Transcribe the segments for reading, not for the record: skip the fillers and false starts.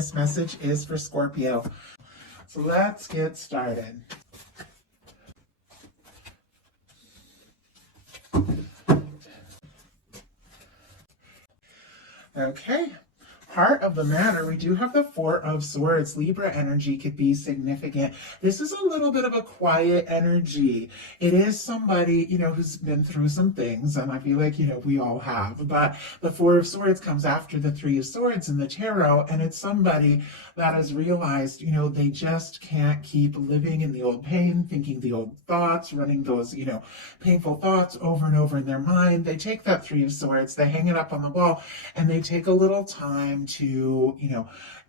this message is for Scorpio. So let's get started. Okay. Heart of the matter, we do have the Four of Swords. Libra energy could be significant. This is a little bit of a quiet energy. It is somebody, who's been through some things, and I feel like, we all have. But the Four of Swords comes after the Three of Swords in the tarot, and it's somebody that has realized, they just can't keep living in the old pain, thinking the old thoughts, running those, painful thoughts over and over in their mind. They take that Three of Swords, they hang it up on the wall, and they take a little time to,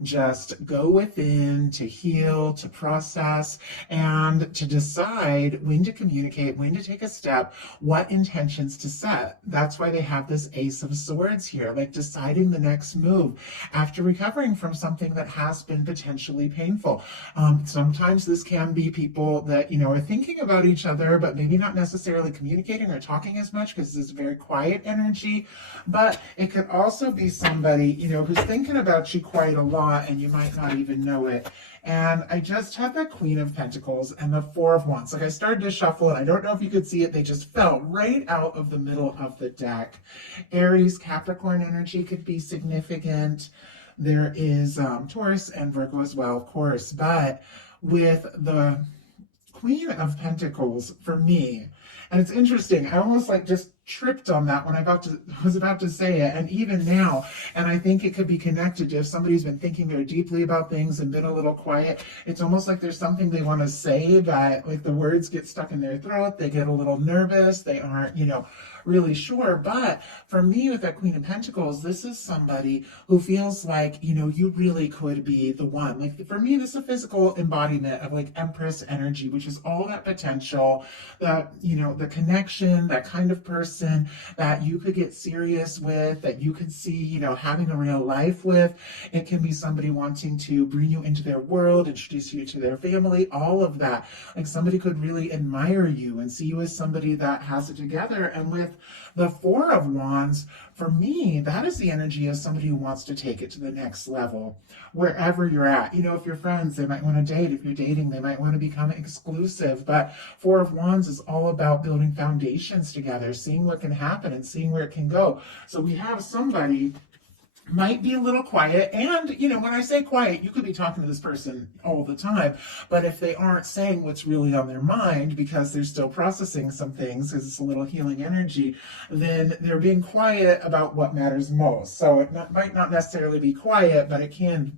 just go within, to heal, to process, and to decide when to communicate, when to take a step, what intentions to set. That's why they have this Ace of Swords here, like deciding the next move after recovering from something that has been potentially painful. Sometimes this can be people that, are thinking about each other, but maybe not necessarily communicating or talking as much because this is very quiet energy. But it could also be somebody, who's thinking about you quite a lot, and you might not even know it. And I just had the Queen of Pentacles and the Four of Wands. Like, I started to shuffle, and I don't know if you could see it. They just fell right out of the middle of the deck. Aries, Capricorn energy could be significant. There is Taurus and Virgo as well, of course. But with the Queen of Pentacles, for me, and it's interesting, I almost just tripped on that when I was about to say it, and even now, and I think it could be connected to if somebody's been thinking very deeply about things and been a little quiet. It's almost like there's something they want to say, but the words get stuck in their throat, they get a little nervous, they aren't, really sure. But for me, with that Queen of Pentacles, this is somebody who feels like, you really could be the one. For me, this is a physical embodiment of Empress energy, which is all that potential, that, the connection, that kind of person that you could get serious with, that you could see, having a real life with. It can be somebody wanting to bring you into their world, introduce you to their family, all of that. Somebody could really admire you and see you as somebody that has it together. And with the Four of Wands, for me, that is the energy of somebody who wants to take it to the next level, wherever you're at. If you're friends, they might want to date. If you're dating, they might want to become exclusive. But Four of Wands is all about building foundations together, seeing what can happen and seeing where it can go. So we have somebody might be a little quiet, and when I say quiet, you could be talking to this person all the time, but if they aren't saying what's really on their mind because they're still processing some things, because it's a little healing energy, then they're being quiet about what matters most. So it might not necessarily be quiet, but it can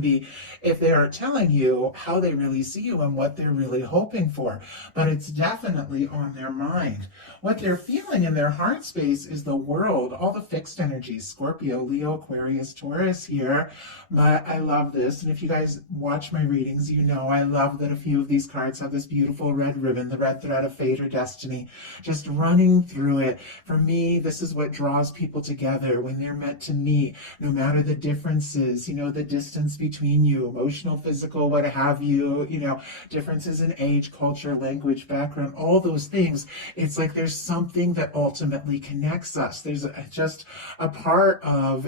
be if they are telling you how they really see you and what they're really hoping for. But it's definitely on their mind. What they're feeling in their heart space is the world, all the fixed energies, Scorpio, Leo, Aquarius, Taurus here. But I love this. And if you guys watch my readings, I love that a few of these cards have this beautiful red ribbon, the red thread of fate or destiny, just running through it. For me, this is what draws people together when they're meant to meet, no matter the differences, the distance between you, emotional, physical, what have you, differences in age, culture, language, background, all those things. It's like there's something that ultimately connects us. There's just a part of,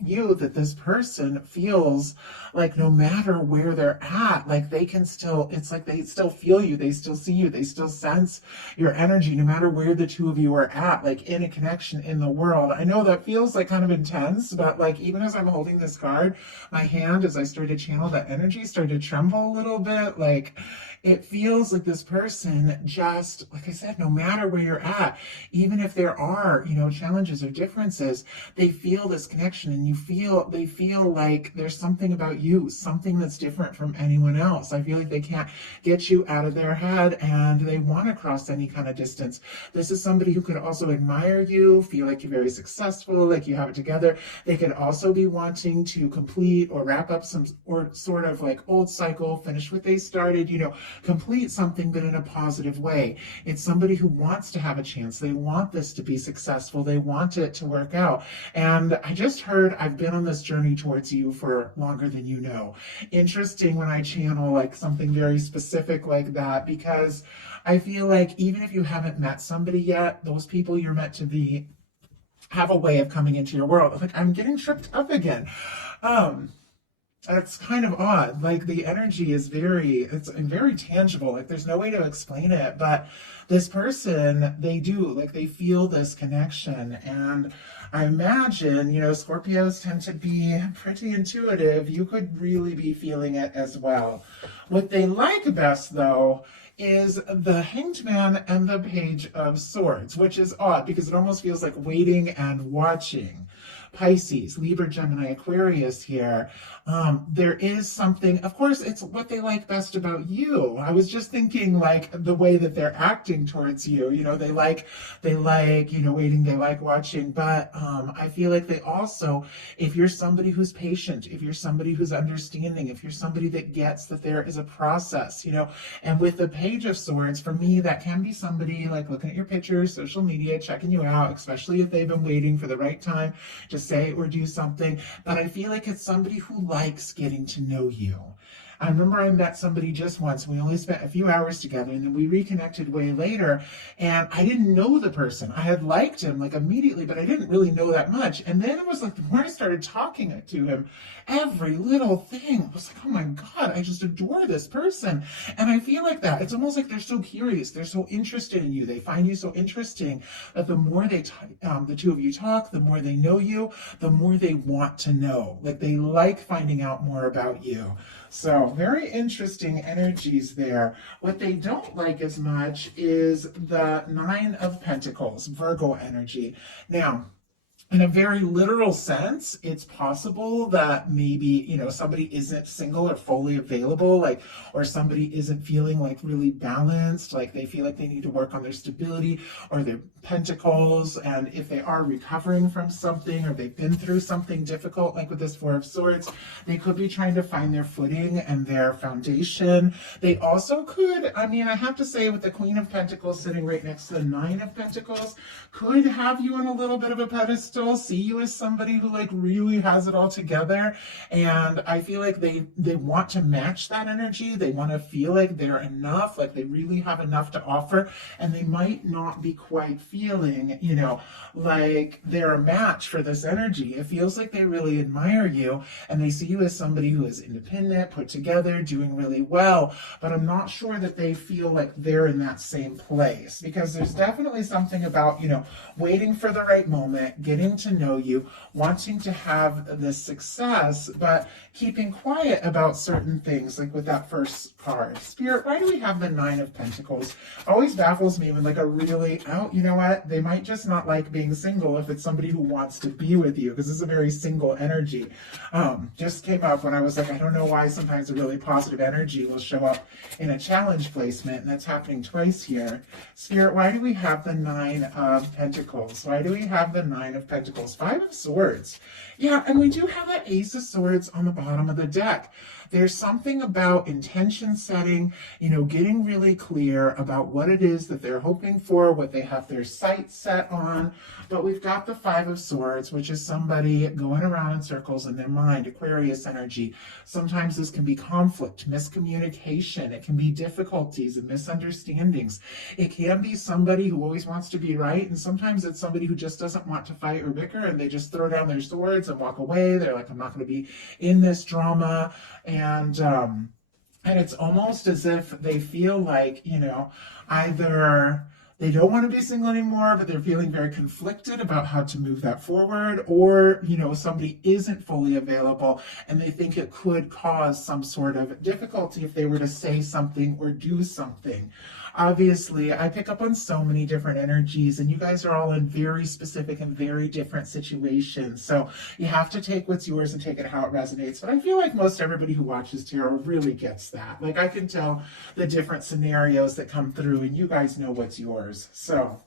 you that this person feels like no matter where they're at, they can still, it's like they still feel you, they still see you, they still sense your energy, no matter where the two of you are at, in a connection in the world. I know that feels kind of intense, but even as I'm holding this card, my hand, as I started to channel that energy, started to tremble a little bit. It feels like this person just, like I said, no matter where you're at, even if there are, challenges or differences, they feel this connection, and they feel like there's something about you, something that's different from anyone else. I feel like they can't get you out of their head, and they want to cross any kind of distance. This is somebody who could also admire you, feel like you're very successful, like you have it together. They could also be wanting to complete or wrap up some or sort of old cycle, finish what they started, complete something, but in a positive way. It's somebody who wants to have a chance. They want this to be successful. They want it to work out. And I just heard, I've been on this journey towards you for longer than you know. Interesting when I channel something very specific like that, because I feel like even if you haven't met somebody yet, those people you're meant to be have a way of coming into your world. I'm getting tripped up again. It's kind of odd. Like the energy is it's very tangible. Like there's no way to explain it, but this person, they do, like they feel this connection. And I imagine, Scorpios tend to be pretty intuitive. You could really be feeling it as well. What they like best, though, is the Hanged Man and the Page of Swords, which is odd because it almost feels like waiting and watching. Pisces, Libra, Gemini, Aquarius here. There is something, of course, it's what they like best about you. I was just thinking like the way that they're acting towards you. They like, waiting, they like watching, but I feel like they also, if you're somebody who's patient, if you're somebody who's understanding, if you're somebody that gets that there is a process, and with the Page of Swords, for me, that can be somebody like looking at your pictures, social media, checking you out, especially if they've been waiting for the right time to say or do something. But I feel like it's somebody who likes getting to know you. I remember I met somebody just once. We only spent a few hours together and then we reconnected way later. And I didn't know the person. I had liked him like immediately, but I didn't really know that much. And then it was like the more I started talking to him, every little thing was like, oh my God, I just adore this person. And I feel like that. It's almost like they're so curious. They're so interested in you. They find you so interesting that the more the two of you talk, the more they know you, the more they want to know. Like they like finding out more about you. So very interesting energies there. What they don't like as much is the Nine of Pentacles, Virgo energy. Now, in a very literal sense, it's possible that maybe, somebody isn't single or fully available, or somebody isn't feeling like really balanced, like they feel like they need to work on their stability or their pentacles. And if they are recovering from something or they've been through something difficult, like with this Four of Swords, they could be trying to find their footing and their foundation. They also could, I have to say, with the Queen of Pentacles sitting right next to the Nine of Pentacles, could have you on a little bit of a pedestal, see you as somebody who like really has it all together. And I feel like they want to match that energy. They want to feel like they're enough, like they really have enough to offer, and they might not be quite feeling, like they're a match for this energy. It feels like they really admire you and they see you as somebody who is independent, put together, doing really well, but I'm not sure that they feel like they're in that same place, because there's definitely something about, waiting for the right moment, getting to know you, wanting to have this success, but keeping quiet about certain things, like with that first card. Spirit, why do we have the Nine of Pentacles? Always baffles me when like a really, you know what? They might just not like being single if it's somebody who wants to be with you, because this is a very single energy. Just came up when I was like, I don't know why sometimes a really positive energy will show up in a challenge placement, and that's happening twice here. Spirit, why do we have the Nine of Pentacles? Why do we have the Nine of Pentacles? Five of Swords. Yeah, and we do have that Ace of Swords on the bottom of the deck. There's something about intention setting, getting really clear about what it is that they're hoping for, what they have their sights set on. But we've got the Five of Swords, which is somebody going around in circles in their mind, Aquarius energy. Sometimes this can be conflict, miscommunication. It can be difficulties and misunderstandings. It can be somebody who always wants to be right, and sometimes it's somebody who just doesn't want to fight or bicker, and they just throw down their swords and walk away. They're like, I'm not going to be in this drama. And it's almost as if they feel like, either they don't want to be single anymore, but they're feeling very conflicted about how to move that forward, or, somebody isn't fully available and they think it could cause some sort of difficulty if they were to say something or do something. Obviously, I pick up on so many different energies, and you guys are all in very specific and very different situations. So you have to take what's yours and take it how it resonates. But I feel like most everybody who watches tarot really gets that. Like I can tell the different scenarios that come through, and you guys know what's yours. So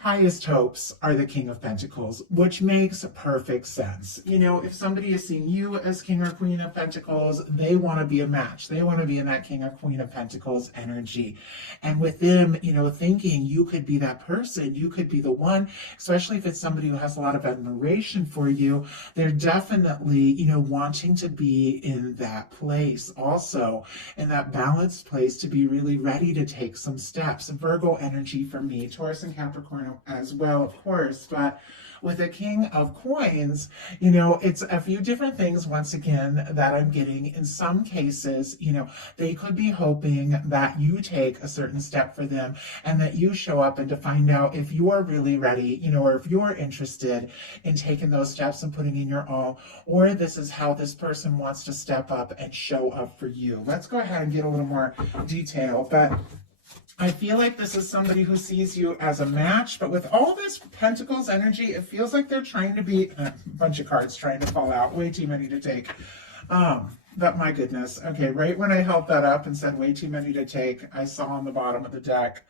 highest hopes are the King of Pentacles, which makes perfect sense. If somebody is seeing you as King or Queen of Pentacles, they want to be a match. They want to be in that King or Queen of Pentacles energy. And with them, thinking you could be that person, you could be the one, especially if it's somebody who has a lot of admiration for you, they're definitely, wanting to be in that place also, in that balanced place to be really ready to take some steps. Virgo energy for me, Taurus and Capricorn as well, of course. But with a King of Coins, you know, it's a few different things, once again, that I'm getting. In some cases, you know, they could be hoping that you take a certain step for them and that you show up and to find out if you're really ready, you know, or if you're interested in taking those steps and putting in your all, or this is how this person wants to step up and show up for you. Let's go ahead and get a little more detail. But I feel like this is somebody who sees you as a match, but with all this Pentacles energy, it feels like they're trying to be a bunch of cards trying to fall out. Way too many to take. But my goodness. Okay, right when I held that up and said way too many to take, I saw on the bottom of the deck,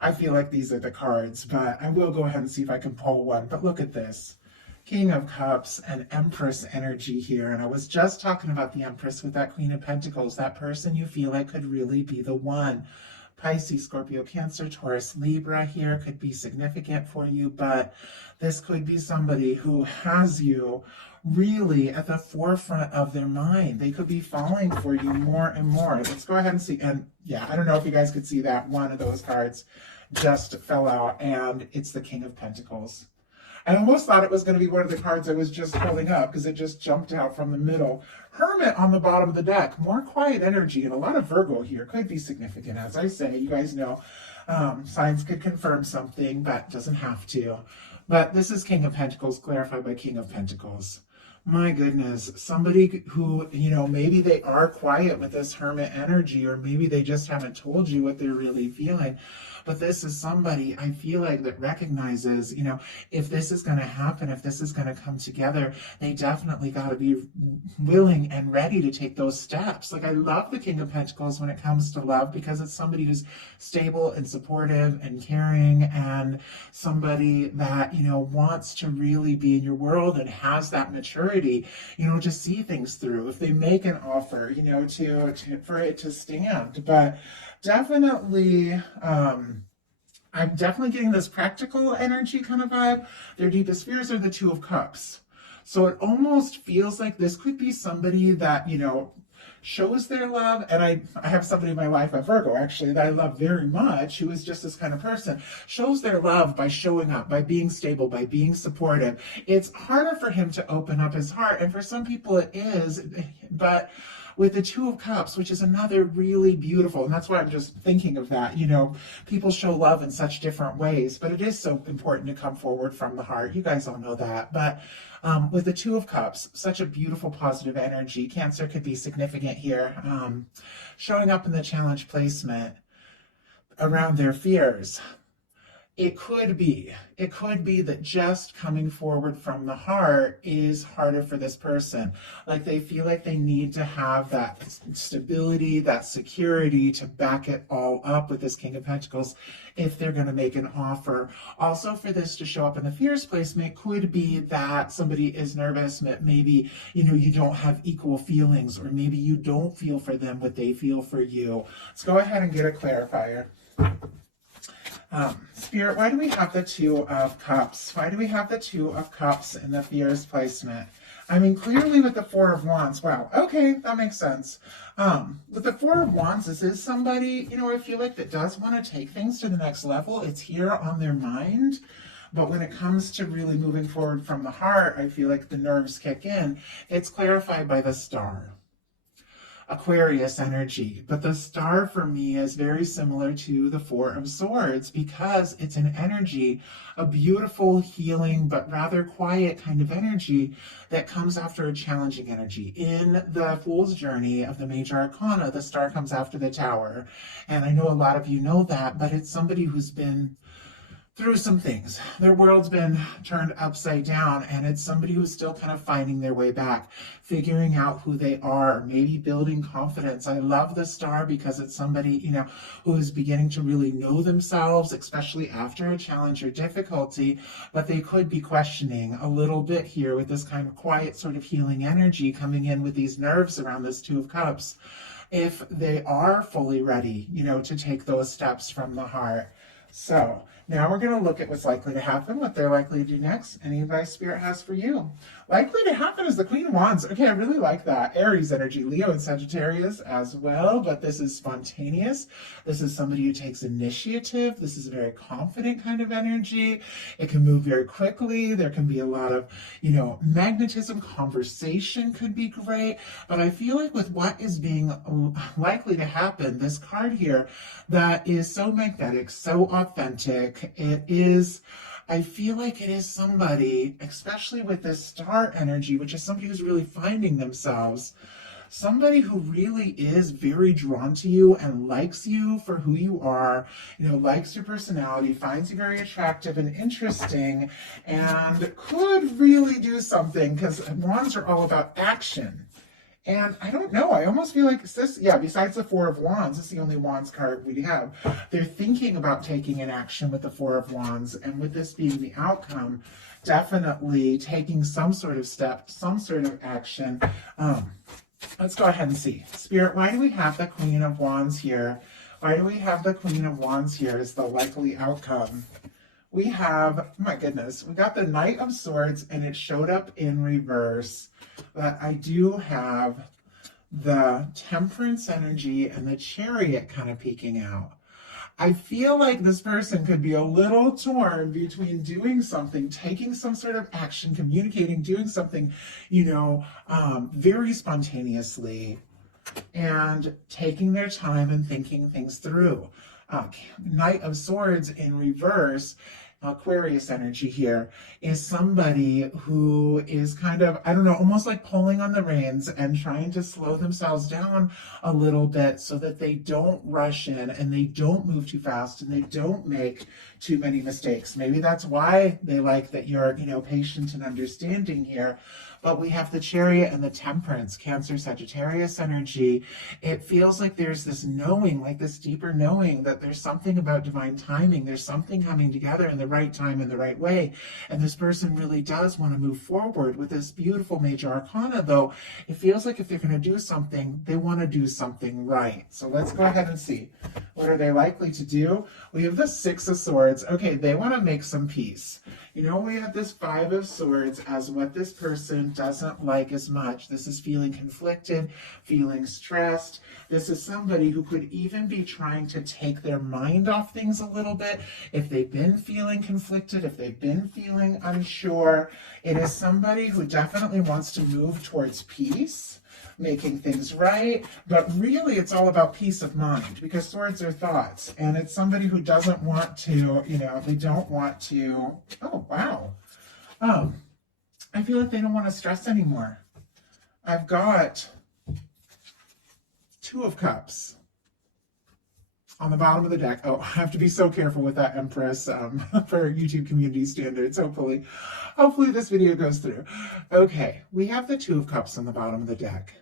I feel like these are the cards, but I will go ahead and see if I can pull one. But look at this. King of Cups and Empress energy here. And I was just talking about the Empress with that Queen of Pentacles, that person you feel like could really be the one. Pisces, Scorpio, Cancer, Taurus, Libra here could be significant for you, but this could be somebody who has you really at the forefront of their mind. They could be falling for you more and more. Let's go ahead and see. And yeah, I don't know if you guys could see that. One of those cards just fell out, and it's the King of Pentacles. I almost thought it was going to be one of the cards I was just holding up because it just jumped out from the middle. Hermit on the bottom of the deck. More quiet energy and a lot of Virgo here. Could be significant. As I say, you guys know, signs could confirm something, but doesn't have to. But this is King of Pentacles clarified by King of Pentacles. My goodness, somebody who, you know, maybe they are quiet with this Hermit energy, or maybe they just haven't told you what they're really feeling. But this is somebody I feel like that recognizes, you know, if this is going to happen, if this is going to come together, they definitely got to be willing and ready to take those steps. Like, I love the King of Pentacles when it comes to love, because it's somebody who's stable and supportive and caring, and somebody that, you know, wants to really be in your world and has that maturity, you know, to see things through. If they make an offer, you know, for it to stand. But definitely, I'm definitely getting this practical energy kind of vibe. Their deepest fears are the Two of Cups. So it almost feels like this could be somebody that, you know, shows their love. And I have somebody in my life, a Virgo actually, that I love very much, who is just this kind of person, shows their love by showing up, by being stable, by being supportive. It's harder for him to open up his heart, and for some people it is, but with the Two of Cups, which is another really beautiful, and that's why I'm just thinking of that, you know, people show love in such different ways, but it is so important to come forward from the heart. You guys all know that. But with the Two of Cups, such a beautiful positive energy. Cancer could be significant here. Showing up in the challenge placement around their fears. It could be that just coming forward from the heart is harder for this person. Like, they feel like they need to have that stability, that security to back it all up with this King of Pentacles if they're going to make an offer. Also, for this to show up in the fears placement could be that somebody is nervous, maybe, you know, you don't have equal feelings, or maybe you don't feel for them what they feel for you. Let's go ahead and get a clarifier. Spirit, why do we have the Two of Cups? Why do we have the Two of Cups in the fears placement? I mean, clearly with the Four of Wands, wow, okay, that makes sense. With the Four of Wands, this is somebody, you know, I feel like that does want to take things to the next level. It's here on their mind. But when it comes to really moving forward from the heart, I feel like the nerves kick in. It's clarified by the Star. Aquarius energy, but the Star for me is very similar to the Four of Swords, because it's an energy, a beautiful, healing, but rather quiet kind of energy that comes after a challenging energy. In the Fool's Journey of the Major Arcana, the Star comes after the Tower, and I know a lot of you know that, but it's somebody who's been through some things. Their world's been turned upside down, and it's somebody who's still kind of finding their way back, figuring out who they are, maybe building confidence. I love the Star because it's somebody, you know, who is beginning to really know themselves, especially after a challenge or difficulty, but they could be questioning a little bit here with this kind of quiet sort of healing energy coming in with these nerves around this Two of Cups, if they are fully ready, you know, to take those steps from the heart. So Now we're going to look at what's likely to happen, what they're likely to do next, any advice Spirit has for you. Likely to happen is the Queen of Wands. Okay, I really like that. Aries energy, Leo and Sagittarius as well, but this is spontaneous. This is somebody who takes initiative. This is a very confident kind of energy. It can move very quickly. There can be a lot of, magnetism. Conversation could be great, but I feel like with what is being likely to happen, this card here that is so magnetic, so authentic, I feel like it is somebody, especially with this star energy, which is somebody who's really finding themselves, somebody who really is very drawn to you and likes you for who you are, likes your personality, finds you very attractive and interesting, and could really do something, because wands are all about action. And I don't know, I almost feel like this, besides the Four of Wands, this is the only Wands card we have. They're thinking about taking an action with the Four of Wands, and with this being the outcome, definitely taking some sort of step, some sort of action. Let's go ahead and see. Spirit, why do we have the Queen of Wands here? Why do we have the Queen of Wands here as the likely outcome? We have, my goodness, we got the Knight of Swords, and it showed up in reverse. But I do have the Temperance energy and the Chariot kind of peeking out. I feel like this person could be a little torn between doing something, taking some sort of action, communicating, doing something, very spontaneously, and taking their time and thinking things through. Knight of Swords in reverse, Aquarius energy here, is somebody who is kind of, almost like pulling on the reins and trying to slow themselves down a little bit so that they don't rush in and they don't move too fast and they don't make too many mistakes. Maybe that's why they like that you're, patient and understanding here. But we have the Chariot and the Temperance, Cancer, Sagittarius energy. It feels like there's this knowing, like this deeper knowing that there's something about divine timing. There's something coming together in the right time, in the right way. And this person really does want to move forward with this beautiful major arcana, though it feels like if they're going to do something, they want to do something right. So let's go ahead and see. What are they likely to do? We have the Six of Swords. Okay, they want to make some peace. We have this Five of Swords as what this person doesn't like as much. This is feeling conflicted, feeling stressed. This is somebody who could even be trying to take their mind off things a little bit. If they've been feeling conflicted, if they've been feeling unsure, it is somebody who definitely wants to move towards peace, making things right, but really it's all about peace of mind, because swords are thoughts, and it's somebody who doesn't want to, they don't want to, oh wow, I feel like they don't want to stress anymore. I've got Two of Cups on the bottom of the deck. Oh, I have to be so careful with that, Empress, for YouTube community standards. Hopefully this video goes through. Okay, we have the Two of Cups on the bottom of the deck.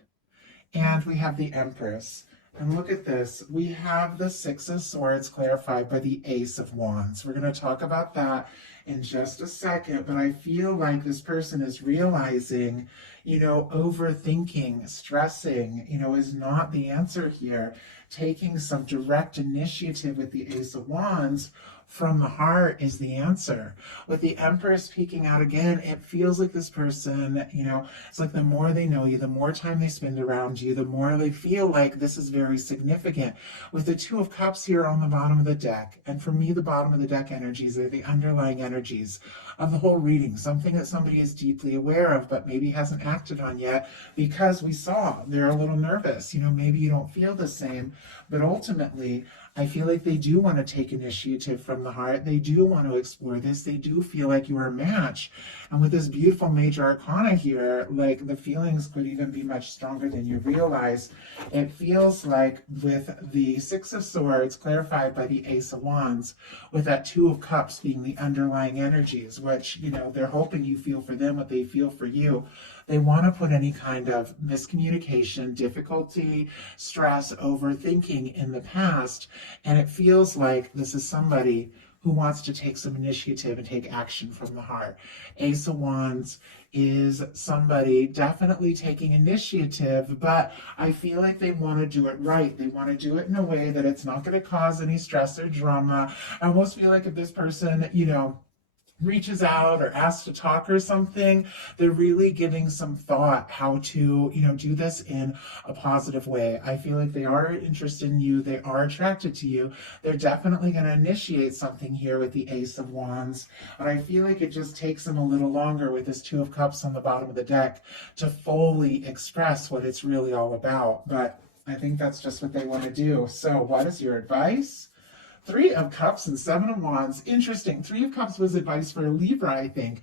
And we have the Empress. And look at this. We have the Six of Swords clarified by the Ace of Wands. We're going to talk about that in just a second. But I feel like this person is realizing, overthinking, stressing, is not the answer here. Taking some direct initiative with the Ace of Wands from the heart is the answer. With the Empress peeking out again, it feels like this person, it's like the more they know you, the more time they spend around you, the more they feel like this is very significant. With the Two of Cups here on the bottom of the deck, and for me, the bottom of the deck energies are the underlying energies of the whole reading, something that somebody is deeply aware of, but maybe hasn't acted on yet because we saw they're a little nervous. Maybe you don't feel the same, but ultimately, I feel like they do want to take initiative from the heart. They do want to explore this. They do feel like you are a match. And with this beautiful major arcana here, like the feelings could even be much stronger than you realize. It feels like with the Six of Swords clarified by the Ace of Wands, with that Two of Cups being the underlying energies, which, they're hoping you feel for them what they feel for you. They want to put any kind of miscommunication, difficulty, stress, overthinking in the past. And it feels like this is somebody who wants to take some initiative and take action from the heart. Ace of Wands is somebody definitely taking initiative, but I feel like they want to do it right. They want to do it in a way that it's not going to cause any stress or drama. I almost feel like if this person, reaches out or asks to talk or something, they're really giving some thought how to, do this in a positive way. I feel like they are interested in you. They are attracted to you. They're definitely going to initiate something here with the Ace of Wands. But I feel like it just takes them a little longer with this Two of Cups on the bottom of the deck to fully express what it's really all about. But I think that's just what they want to do. So what is your advice? Three of Cups and Seven of Wands. Interesting. Three of Cups was advice for Libra, I think.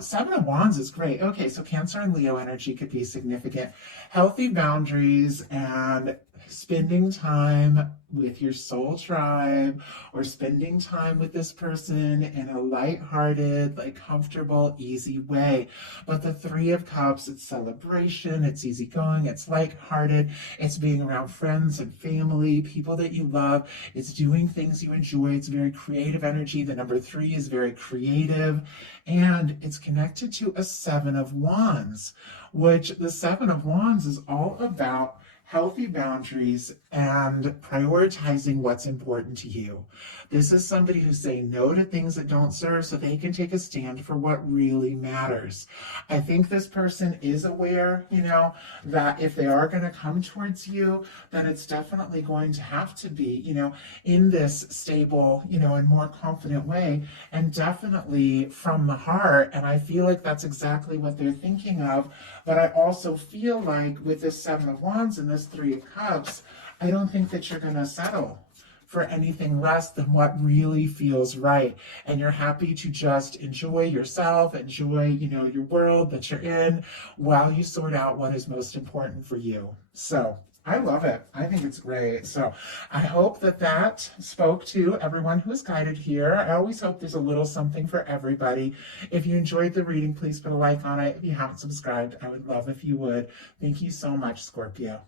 Seven of Wands is great. Okay, so Cancer and Leo energy could be significant. Healthy boundaries and spending time with your soul tribe or spending time with this person in a lighthearted, comfortable, easy way. But the Three of Cups, it's celebration, it's easygoing, it's lighthearted, it's being around friends and family, people that you love, it's doing things you enjoy, it's very creative energy. The number 3 is very creative, and it's connected to a Seven of Wands, which the Seven of Wands is all about healthy boundaries and prioritizing what's important to you. This is somebody who's saying no to things that don't serve so they can take a stand for what really matters. I think this person is aware, that if they are going to come towards you, that it's definitely going to have to be, in this stable, and more confident way, and definitely from the heart. And I feel like that's exactly what they're thinking of. But I also feel like with this Seven of Wands and this Three of Cups, I don't think that you're going to settle for anything less than what really feels right. And you're happy to just enjoy yourself, enjoy, your world that you're in while you sort out what is most important for you. So I love it. I think it's great. So I hope that spoke to everyone who is guided here. I always hope there's a little something for everybody. If you enjoyed the reading, please put a like on it. If you haven't subscribed, I would love if you would. Thank you so much, Scorpio.